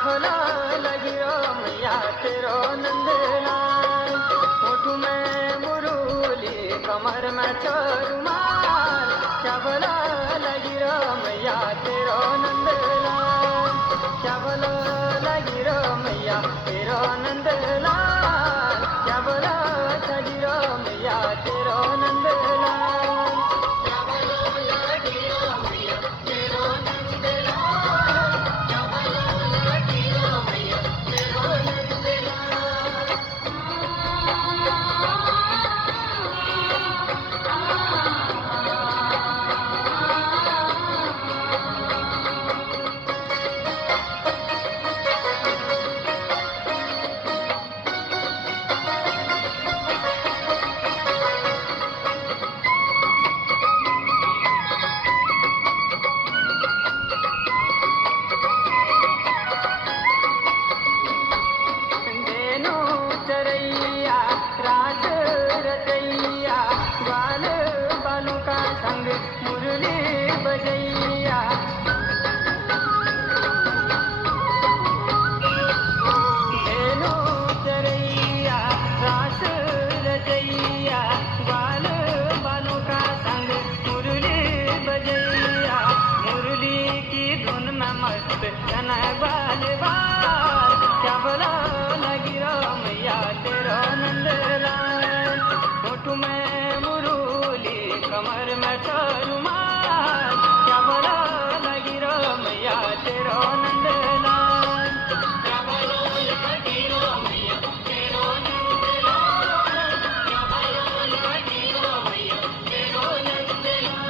भला लगी रो मैया तेरो नंदलाल। होठ में मुरली कमर में चरुमाल, क्या भला लगी रो मैया तेरो नंदलाल। क्या भला लगी रो मैया तेरो नंदलाल। क्या भला लगी रो मैया तेरो नंदलाल। क्या भला लगी रो मैया तेरो नंदलाल। क्या भला लगी रो मैया तेरो नंदलाल। देनो चरैया रास रचैया, ग्वाल बालों का संग मुरली बजैया। देनो चरैया रास रचैया, ग्वाल बालों का संग मुरली बजैया। मुरली की धुन में मस्त तन बाल बाल, क्या भला लगी रो मैया तेरो नंदलाल। होठ में मुरली कमर में चरुमाल, क्या भला लगी रो मैया तेरो नंदलाल। क्या भला लगी रो मैया तेरो नंदलाल। क्या भला लगी रो मैया तेरो नंदलाल।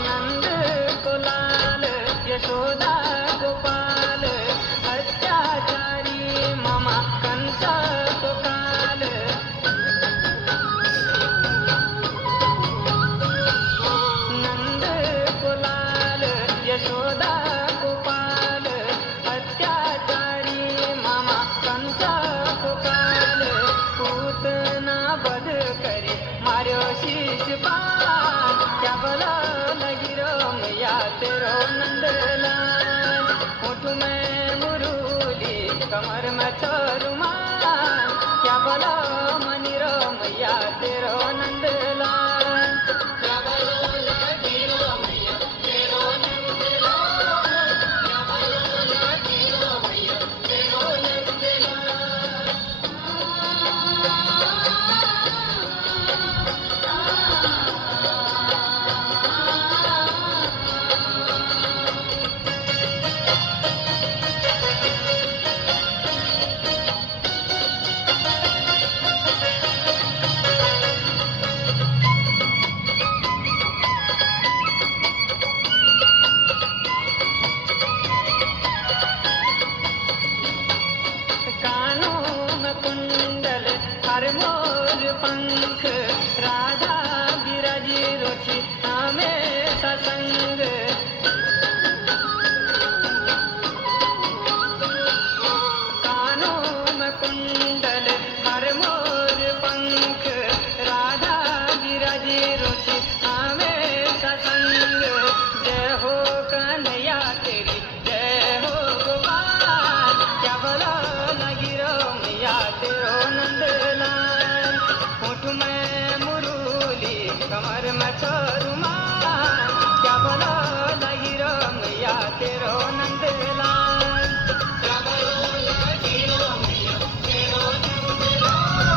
नंद को लाल यशोदा गोपाल, अत्याचारी मामा कंसा को काल। नंद को लाल यशोदा गोपाल, अत्याचारी मामा कंसा को काल। पूतना बध करे मार्यो शीश पाल, क्या भला लगी रो मैया तेरो नंदलाल। होठ में मुरली कमर में